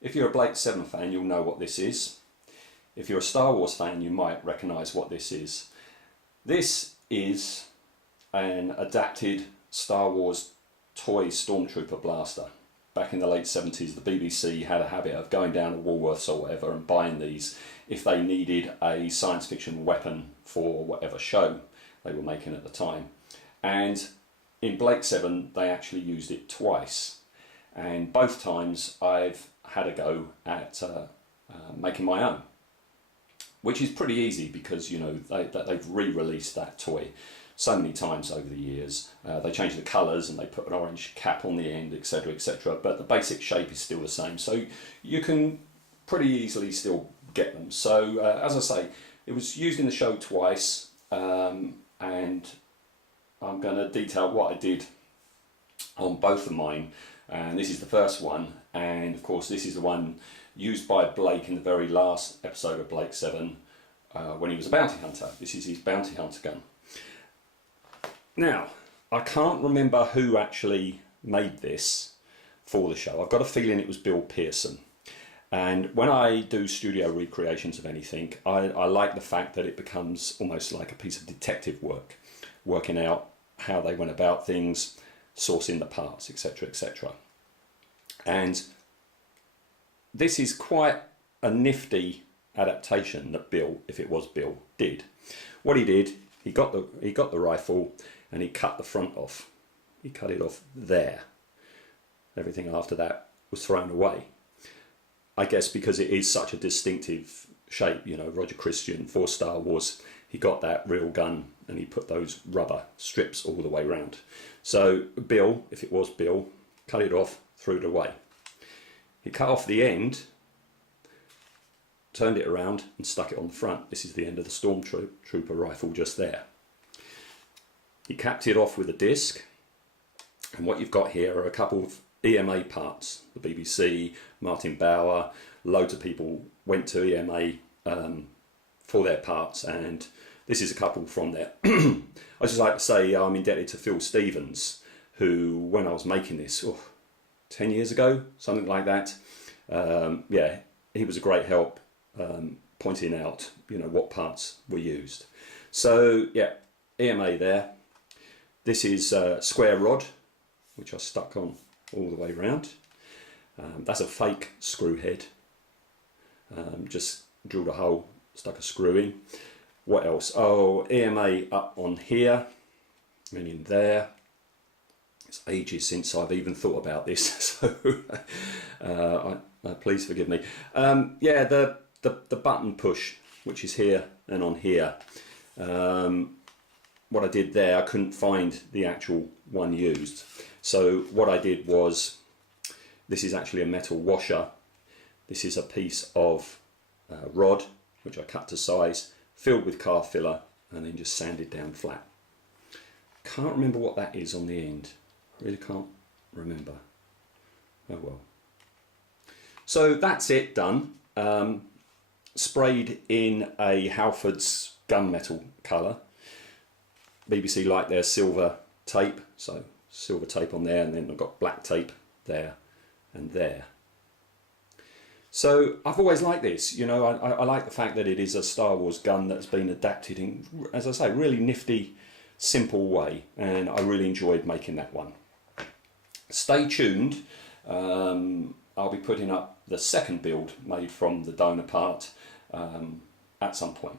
If you're a Blake 7 fan, you'll know what this is. If you're a Star Wars fan, you might recognise what this is. This is an adapted Star Wars toy Stormtrooper blaster. Back in the late 70s, the BBC had a habit of going down to Woolworths or whatever and buying these if they needed a science fiction weapon for whatever show they were making at the time. And in Blake 7, they actually used it twice. And both times I've had a go at making my own, which is pretty easy because, you know, they've re-released that toy so many times over the years. They changed the colours and they put an orange cap on the end, etc, etc, but the basic shape is still the same, so you can pretty easily still get them. So as I say, it was used in the show twice, and I'm going to detail what I did on both of mine. And this is the first one, and of course this is the one used by Blake in the very last episode of Blake 7 when he was a bounty hunter. This is his bounty hunter gun. Now, I can't remember who actually made this for the show. I've got a feeling it was Bill Pearson. And when I do studio recreations of anything, I like the fact that it becomes almost like a piece of detective work, working out how they went about things, sourcing the parts, etc, etc. And this is quite a nifty adaptation that Bill, if it was Bill, did. What he did, he got the rifle and he cut the front off. He cut it off there. Everything after that was thrown away. I guess because it is such a distinctive shape, you know, Roger Christian for Star Wars, he got that real gun and he put those rubber strips all the way round. So Bill, if it was Bill, cut it off, threw it away. He cut off the end, turned it around and stuck it on the front. This is the end of the Stormtrooper rifle just there. He capped it off with a disc, and what you've got here are a couple of EMA parts. The BBC, Martin Bower, loads of people went to EMA for their parts, and this is a couple from there. I just like to say I'm indebted to Phil Stevens, who, when I was making this 10 years ago, something like that, yeah, he was a great help pointing out, you know, what parts were used. So yeah, EMA there. This is square rod, which I stuck on all the way around. That's a fake screw head. Just drilled a hole, stuck a screw in. What else? Oh, EMA up on here and in there. It's ages since I've even thought about this, so please forgive me. Yeah, the button push, which is here and on here. What I did there, I couldn't find the actual one used. So what I did was, this is actually a metal washer. This is a piece of rod, which I cut to size, filled with car filler, and then just sanded down flat. Can't remember what that is on the end. Really can't remember. Oh well. So that's it done. Sprayed in a Halfords gunmetal colour. BBC like their silver tape, so silver tape on there, and then I've got black tape there and there. So I've always liked this, you know, I like the fact that it is a Star Wars gun that's been adapted in, as I say, really nifty, simple way, and I really enjoyed making that one. Stay tuned, I'll be putting up the second build made from the donor part at some point.